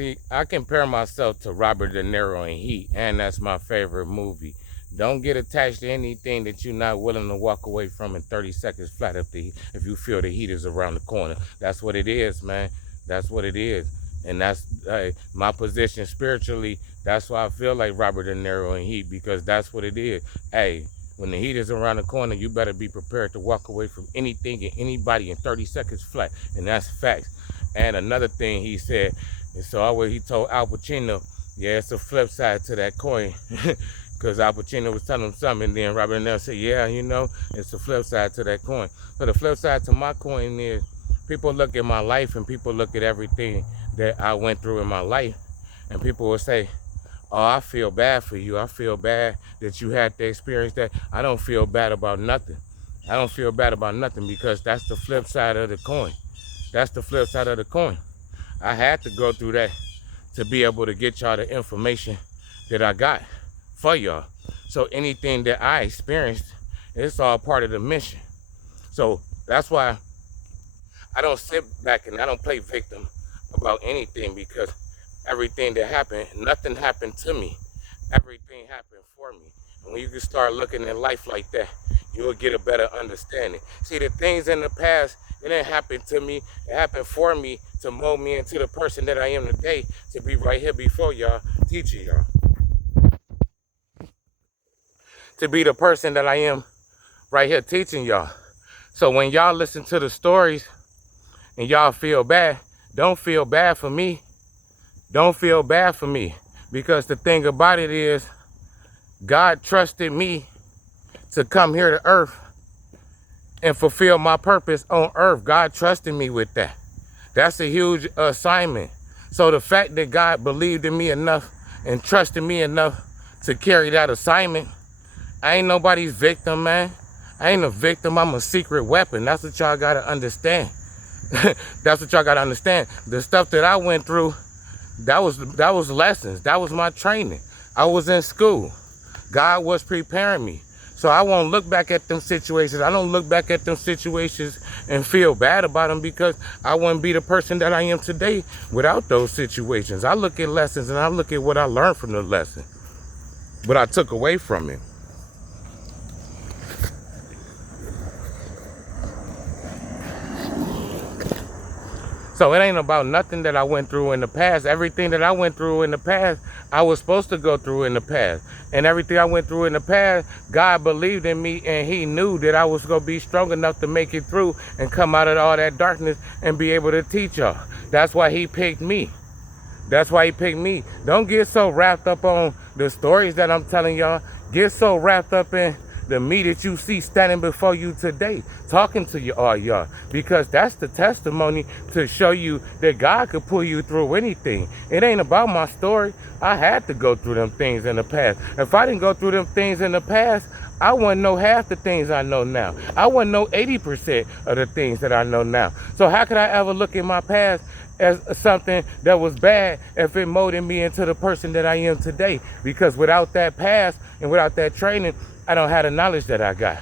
See, I compare myself to Robert De Niro in Heat, and that's my favorite movie. Don't get attached to anything that you're not willing to walk away from in 30 seconds flat if you feel the heat is around the corner. That's what it is, man. That's what it is. And that's my position spiritually. That's why I feel like Robert De Niro in Heat, because that's what it is. Hey, when the heat is around the corner, you better be prepared to walk away from anything and anybody in 30 seconds flat. And that's facts. And another thing he said, and so always he told Al Pacino, yeah, it's a flip side to that coin. Because Al Pacino was telling him something, and then Robert De Niro said, yeah, you know, it's the flip side to that coin. So the flip side to my coin is people look at my life and people look at everything that I went through in my life, and people will say, oh, I feel bad for you. I feel bad that you had to experience that. I don't feel bad about nothing. I don't feel bad about nothing, because that's the flip side of the coin. That's the flip side of the coin. I had to go through that to be able to get y'all the information that I got for y'all. So anything that I experienced, it's all part of the mission. So that's why I don't sit back and I don't play victim about anything, because everything that happened, nothing happened to me. Everything happened for me. And when you can start looking at life like that, you'll get a better understanding. See, the things in the past, it didn't happen to me. It happened for me to mold me into the person that I am today, to be right here before y'all, teaching y'all. To be the person that I am right here teaching y'all. So when y'all listen to the stories and y'all feel bad, don't feel bad for me. Don't feel bad for me. Because the thing about it is, God trusted me to come here to earth and fulfill my purpose on earth. God trusted me with that. That's a huge assignment. So the fact that God believed in me enough and trusted me enough to carry that assignment, I ain't nobody's victim, man. I ain't a victim. I'm a secret weapon. That's what y'all gotta understand. That's what y'all gotta understand. The stuff that I went through, that was lessons. That was my training. I was in school. God was preparing me. So I won't look back at them situations. I don't look back at them situations and feel bad about them, because I wouldn't be the person that I am today without those situations. I look at lessons and I look at what I learned from the lesson, what I took away from it. So it ain't about nothing that I went through in the past. Everything that I went through in the past, I was supposed to go through in the past. And everything I went through in the past, God believed in me, and he knew that I was going to be strong enough to make it through and come out of all that darkness and be able to teach y'all. That's why he picked me. That's why he picked me. Don't get so wrapped up on the stories that I'm telling y'all. Get so wrapped up in the me that you see standing before you today, talking to you all y'all, because that's the testimony to show you that God could pull you through anything. It ain't about my story. I had to go through them things in the past. If I didn't go through them things in the past, I wouldn't know half the things I know now. I wouldn't know 80% of the things that I know now. So how could I ever look at my past as something that was bad if it molded me into the person that I am today? Because without that past and without that training, I don't have the knowledge that I got.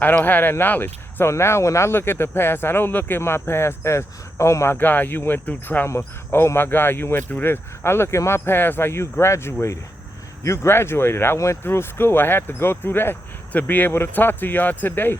I don't have that knowledge. So now when I look at the past, I don't look at my past as, oh my God, you went through trauma. Oh my God, you went through this. I look at my past like you graduated. You graduated. I went through school. I had to go through that to be able to talk to y'all today.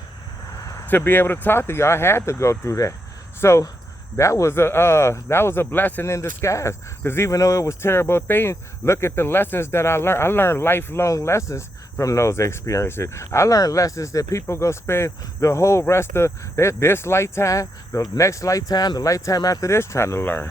To be able to talk to y'all, I had to go through that. So that was a blessing in disguise. Because even though it was terrible things, look at the lessons that I learned. I learned lifelong lessons from those experiences. I learned lessons that people go spend the whole rest of this lifetime, the next lifetime, the lifetime after this trying to learn.